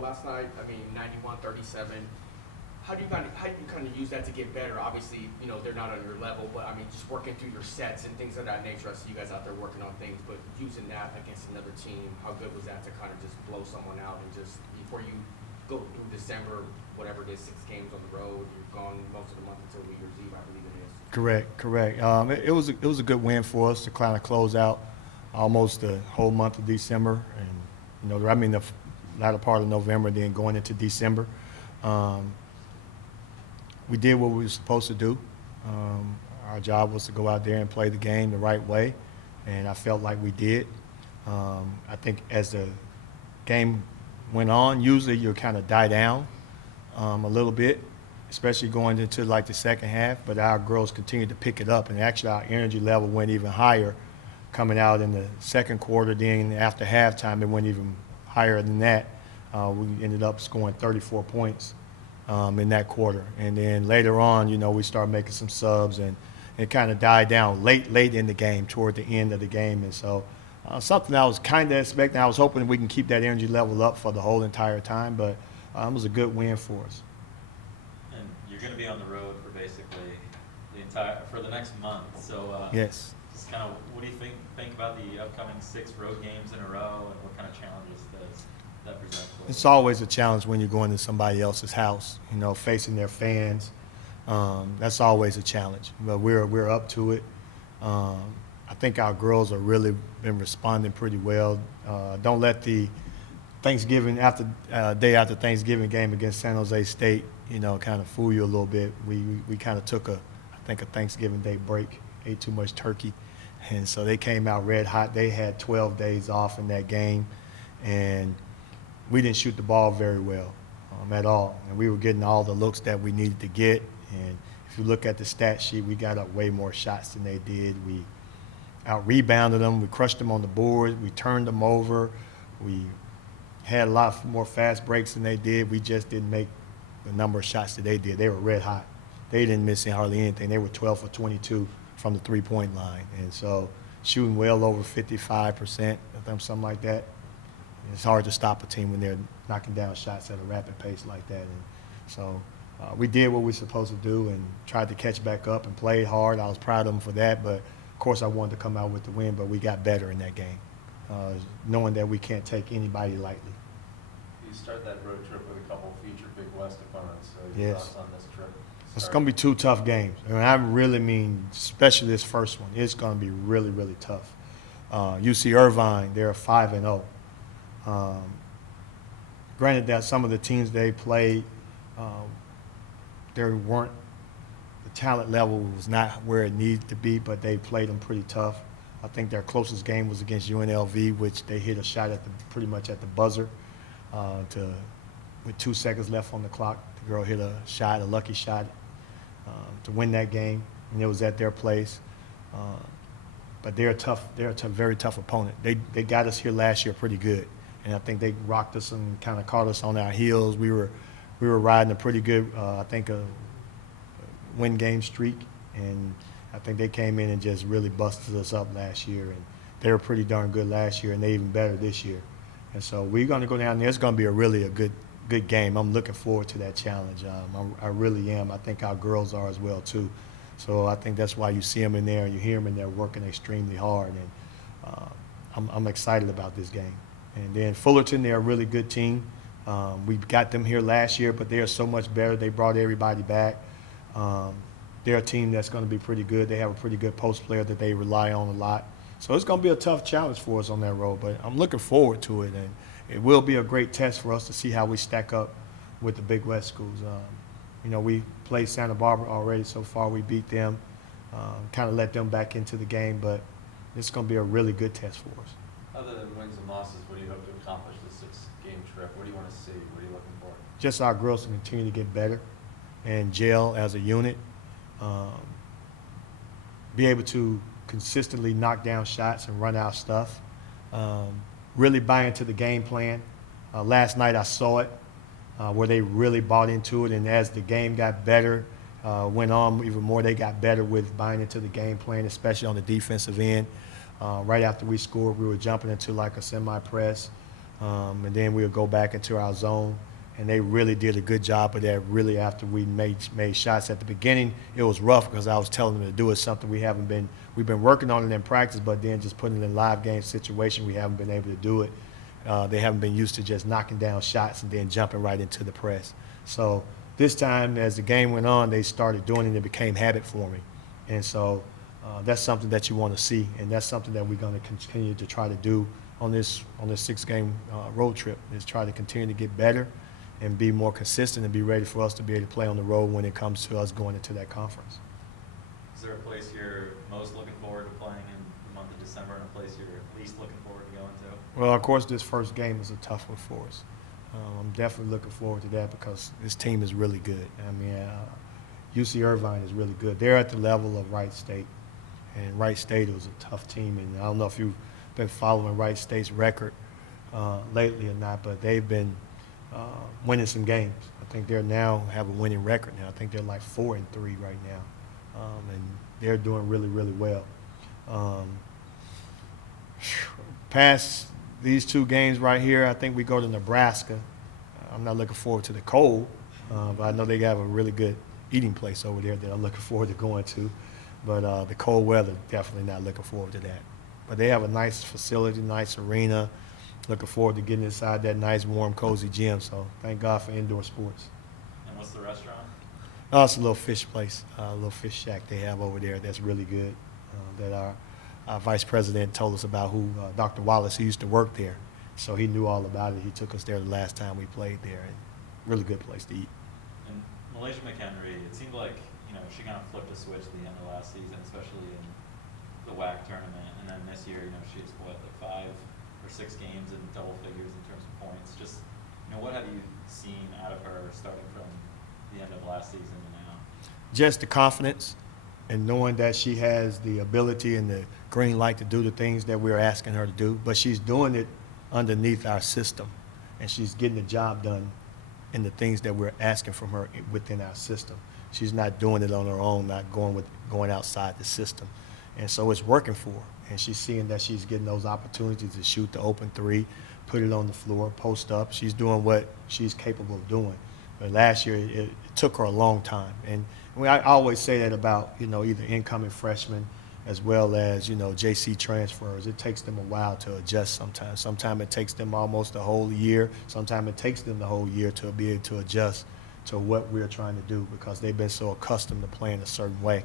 last night. I mean, 91-37. How do you kind of use that to get better? Obviously, they're not on your level, but I mean, just working through your sets and things of that nature. I see you guys out there working on things, but using that against another team, how good was that to kind of just blow someone out and just before you go through December, whatever it is, 6 games on the road, you're gone most of the month until New Year's Eve, I believe it is. Correct. It was a good win for us to kind of close out almost the whole month of December, and the latter part of November, then going into December. We did what we were supposed to do. Our job was to go out there and play the game the right way, and I felt like we did. I think as the game went on, usually you'll kind of die down a little bit, especially going into like the second half, but our girls continued to pick it up, and actually our energy level went even higher coming out in the second quarter. Then after halftime, it went even higher than that. We ended up scoring 34 points in that quarter. And then later on, we started making some subs, and it kind of died down late in the game, toward the end of the game. And so something I was kind of expecting. I was hoping we can keep that energy level up for the whole entire time, but it was a good win for us. And you're going to be on the road for basically for the next month. So yes. Just kind of, what do you think about the upcoming 6 road games in a row, and what kind of challenges does that present for you? It's always a challenge when you're going to somebody else's house, facing their fans. That's always a challenge, but we're up to it. I think our girls have really been responding pretty well. Don't let the Thanksgiving day after Thanksgiving game against San Jose State, kind of fool you a little bit. We kind of took a Thanksgiving Day break, ate too much turkey, and so they came out red hot. They had 12 days off in that game, and we didn't shoot the ball very well at all, and we were getting all the looks that we needed to get. And if you look at the stat sheet, we got up way more shots than they did. We out-rebounded them. We crushed them on the board. We turned them over. We had a lot more fast breaks than they did. We just didn't make the number of shots that they did. They were red hot. They didn't miss hardly anything. They were 12 for 22 from the three-point line. And so shooting well over 55%, something like that. It's hard to stop a team when they're knocking down shots at a rapid pace like that. And so we did what we were supposed to do and tried to catch back up and played hard. I was proud of them for that. But, of course, I wanted to come out with the win, but we got better in that game, knowing that we can't take anybody lightly. You start that road trip with a couple future Big West opponents. So Yes. thoughts on this trip? It's going to be 2 tough games. And I really mean, especially this first one, it's going to be really, really tough. UC Irvine, they're 5-0. Granted that some of the teams they played, the talent level was not where it needed to be, but they played them pretty tough. I think their closest game was against UNLV, which they hit a shot pretty much at the buzzer with 2 seconds left on the clock. The girl hit a lucky shot to win that game, and it was at their place. But they're tough. They're a very tough opponent. They got us here last year pretty good, and I think they rocked us and kind of caught us on our heels. We were riding a pretty good, a win game streak, and I think they came in and just really busted us up last year. And they were pretty darn good last year, and they even better this year. And so we're going to go down there. It's going to be a good game. I'm looking forward to that challenge. I really am. I think our girls are as well too. So I think that's why you see them in there and you hear them in there working extremely hard. And I'm excited about this game. And then Fullerton, they're a really good team. We got them here last year, but they are so much better. They brought everybody back. They're a team that's going to be pretty good. They have a pretty good post player that they rely on a lot. So it's going to be a tough challenge for us on that road, but I'm looking forward to it. And it will be a great test for us to see how we stack up with the Big West schools. We played Santa Barbara already so far. We beat them, kind of let them back into the game, but it's going to be a really good test for us. Other than wins and losses, what do you hope to accomplish this 6-game trip? What do you want to see? What are you looking for? Just our girls to continue to get better and gel as a unit, be able to consistently knock down shots and run our stuff, really buy into the game plan. Last night I saw it where they really bought into it, and as the game got better, went on even more, they got better with buying into the game plan, especially on the defensive end. Right after we scored, we were jumping into like a semi-press, And then we'll go back into our zone. And they really did a good job of that. Really, after we made shots at the beginning, it was rough because I was telling them to do it. Something we've been working on it in practice, but then just putting it in live game situation, we haven't been able to do it. They haven't been used to just knocking down shots and then jumping right into the press. So this time, as the game went on, they started doing it and it became habit forming. And so that's something that you want to see, and that's something that we're going to continue to try to do on this 6-game road trip, is try to continue to get better and be more consistent and be ready for us to be able to play on the road when it comes to us going into that conference. Is there a place you're most looking forward to playing in the month of December and a place you're least looking forward to going to? Well, of course, this first game is a tough one for us. I'm definitely looking forward to that because this team is really good. I mean, UC Irvine is really good. They're at the level of Wright State, and Wright State was a tough team. And I don't know if you've been following Wright State's record lately or not, but they've been winning some games. I think they're now have a winning record now. I think they're like 4-3 right now, and they're doing really, really well. Past these 2 games right here, I think we go to Nebraska. I'm not looking forward to the cold, but I know they have a really good eating place over there that I'm looking forward to going to. But the cold weather, definitely not looking forward to that. But they have a nice facility, nice arena. Looking forward to getting inside that nice, warm, cozy gym. So thank God for indoor sports. And what's the restaurant? Oh, it's a little fish place, a little fish shack they have over there that's really good. That our vice president told us about, who Dr. Wallace, he used to work there. So he knew all about it. He took us there the last time we played there. And really good place to eat. And Malaysia Henry, it seemed like, she kind of flipped a switch at the end of last season, especially in the WAC tournament. And then this year, she has played like 5 or 6 games in double figures in terms of points. Just, what have you seen out of her starting from the end of last season to now? Just the confidence and knowing that she has the ability and the green light to do the things that we're asking her to do, but she's doing it underneath our system, and she's getting the job done in the things that we're asking from her within our system. She's not doing it on her own, not going outside the system. And so it's working for her. And she's seeing that she's getting those opportunities to shoot the open 3, put it on the floor, post up. She's doing what she's capable of doing. But last year, it took her a long time. And I always say that about, either incoming freshmen as well as, JC transfers. It takes them a while to adjust sometimes. Sometimes it takes them almost a whole year. Sometimes it takes them the whole year to be able to adjust to what we're trying to do because they've been so accustomed to playing a certain way.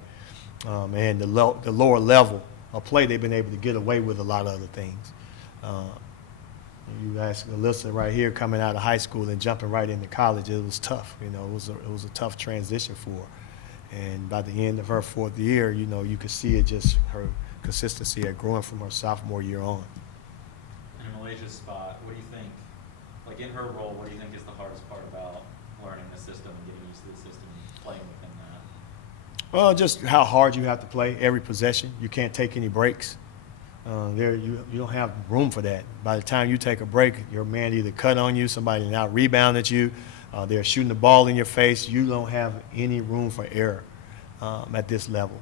And the lower level of play, they've been able to get away with a lot of other things. You ask Alyssa right here, coming out of high school and jumping right into college, it was tough. It was a tough transition for her. And by the end of her 4th year, you could see it, just her consistency at growing from her sophomore year on. In Malaysia's spot, what do you think, like in her role, what do you think is the hardest part about learning the system and getting used to the system and playing within that? Well, just how hard you have to play every possession. You can't take any breaks. You don't have room for that. By the time you take a break, your man either cut on you, somebody now rebounded you, they're shooting the ball in your face. You don't have any room for error at this level,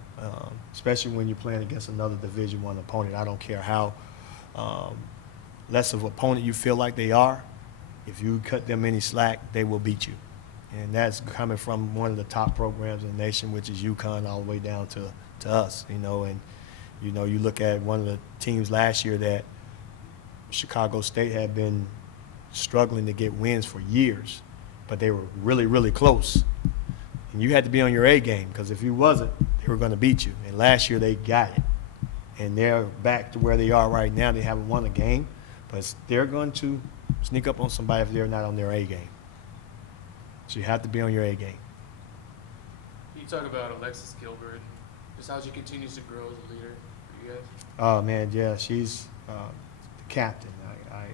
especially when you're playing against another Division I opponent. I don't care how less of an opponent you feel like they are. If you cut them any slack, they will beat you. And that's coming from one of the top programs in the nation, which is UConn, all the way down to us, And, you look at one of the teams last year that Chicago State had been struggling to get wins for years, but they were really, really close. And you had to be on your A game because if you wasn't, they were going to beat you. And last year they got it. And they're back to where they are right now. They haven't won a game, but they're going to sneak up on somebody if they're not on their A game. So you have to be on your A game. You talk about Alexis Gilbert, just how she continues to grow as a leader for you guys. Oh, man, yeah, she's the captain. I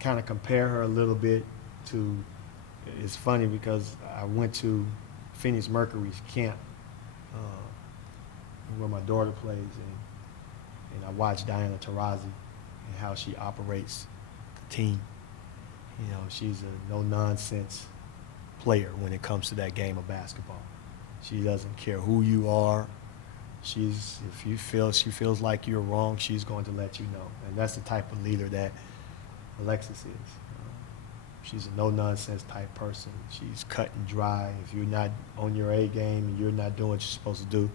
kind of compare her a little bit to, it's funny because I went to Phoenix Mercury's camp where my daughter plays, and I watched Diana Taurasi and how she operates the team. She's a no-nonsense player when it comes to that game of basketball. She doesn't care who you are, if she feels like you're wrong, she's going to let you know. And that's the type of leader that Alexis is. She's a no-nonsense type person. She's cut and dry. If you're not on your A game and you're not doing what you're supposed to do,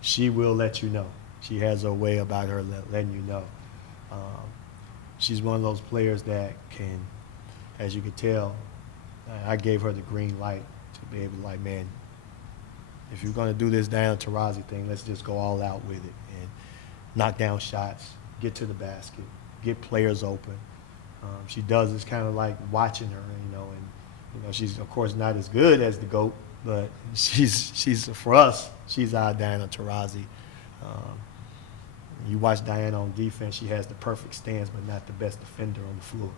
she will let you know. She has a way about her letting you know. She's one of those players that can, as you can tell, I gave her the green light to be able to, like, man, if you're going to do this down Tarazi thing, let's just go all out with it and knock down shots, get to the basket, get players open. She does this kind of like watching her, and she's of course not as good as the GOAT, but she's for us, she's our Diana Taurasi. You watch Diana on defense, she has the perfect stance, but not the best defender on the floor.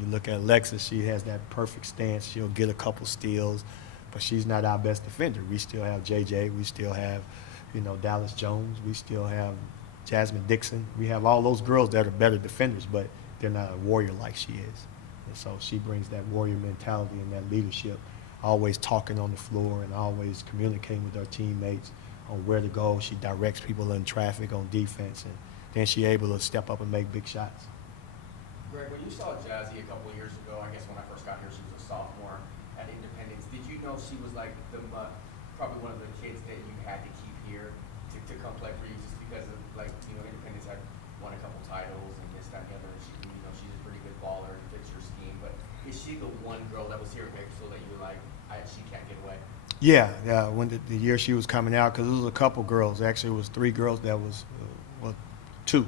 You look at Alexis, she has that perfect stance. She'll get a couple steals, but she's not our best defender. We still have JJ. We still have, Dallas Jones. We still have Jasmine Dixon. We have all those girls that are better defenders, but they're not a warrior like she is. And so she brings that warrior mentality and that leadership, always talking on the floor and always communicating with her teammates on where to go. She directs people in traffic on defense, and then she's able to step up and make big shots. Greg, when you saw Jazzy a couple of years ago, I guess when I first got here, she was a sophomore at Independence. Did you know she was like probably one of the kids that you had to keep here to come play for you, just because of Independence had won a couple titles and this, that, and the other. And she's a pretty good baller and fits your scheme. But is she the one girl that was here at Bakersfield that you were like, she can't get away? Yeah. When the year she was coming out, because it was a couple girls. Actually, it was 3 girls. That was 2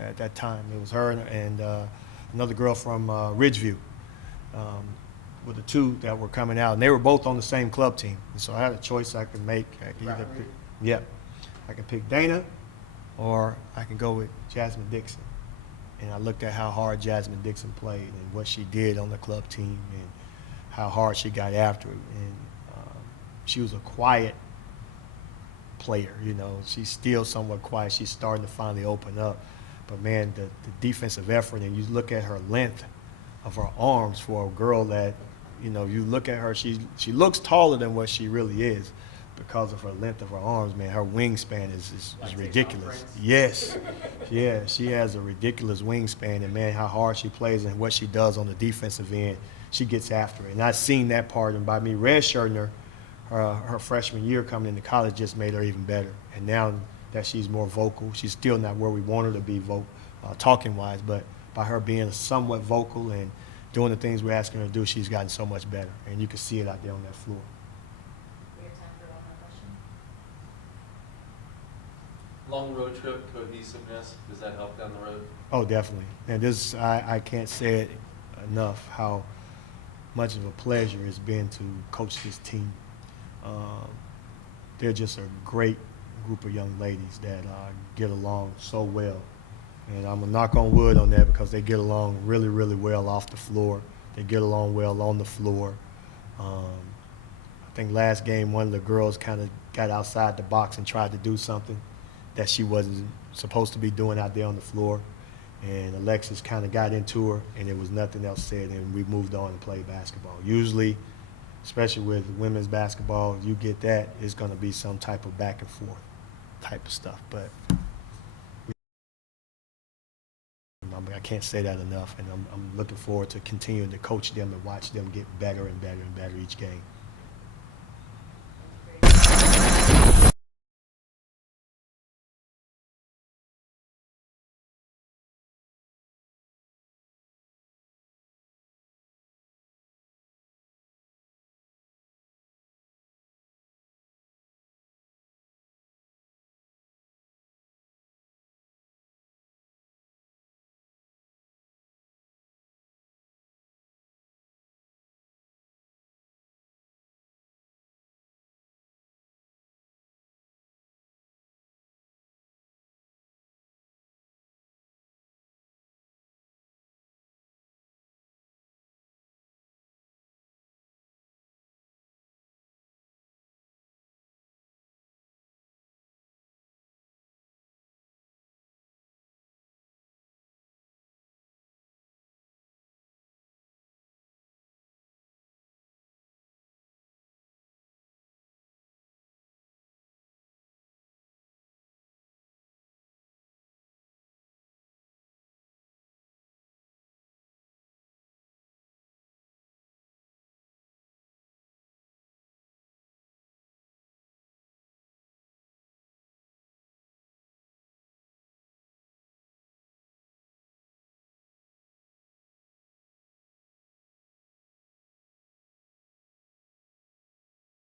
at that time. It was her and another girl from Ridgeview. Were the 2 that were coming out, and they were both on the same club team. And so I had a choice I could make. I could either pick, I could pick Dana, or I can go with Jasmine Dixon. And I looked at how hard Jasmine Dixon played and what she did on the club team and how hard she got after it. And she was a quiet player, She's still somewhat quiet. She's starting to finally open up. But, man, the defensive effort, and you look at her length of her arms for a girl that, you look at her, she looks taller than what she really is because of her length of her arms, man. Her wingspan is ridiculous. Yes. Yeah, she has a ridiculous wingspan, and, man, how hard she plays and what she does on the defensive end, she gets after it. And I've seen that part, and by me redshirting her freshman year coming into college just made her even better. And now that she's more vocal, she's still not where we want her to be talking-wise, but by her being somewhat vocal and doing the things we're asking her to do, she's gotten so much better. And you can see it out there on that floor. We have time for one more question. Long road trip, cohesiveness, does that help down the road? Oh, definitely. And this, I can't say it enough how much of a pleasure it's been to coach this team. They're just a great group of young ladies that get along so well. And I'm going to knock on wood on that because they get along really, really well off the floor. They get along well on the floor. I think last game one of the girls kind of got outside the box and tried to do something that she wasn't supposed to be doing out there on the floor. And Alexis kind of got into her, and there was nothing else said, and we moved on and played basketball. Usually, especially with women's basketball, you get that, it's going to be some type of back and forth type of stuff. But I can't say that enough, and I'm looking forward to continuing to coach them and watch them get better and better and better each game.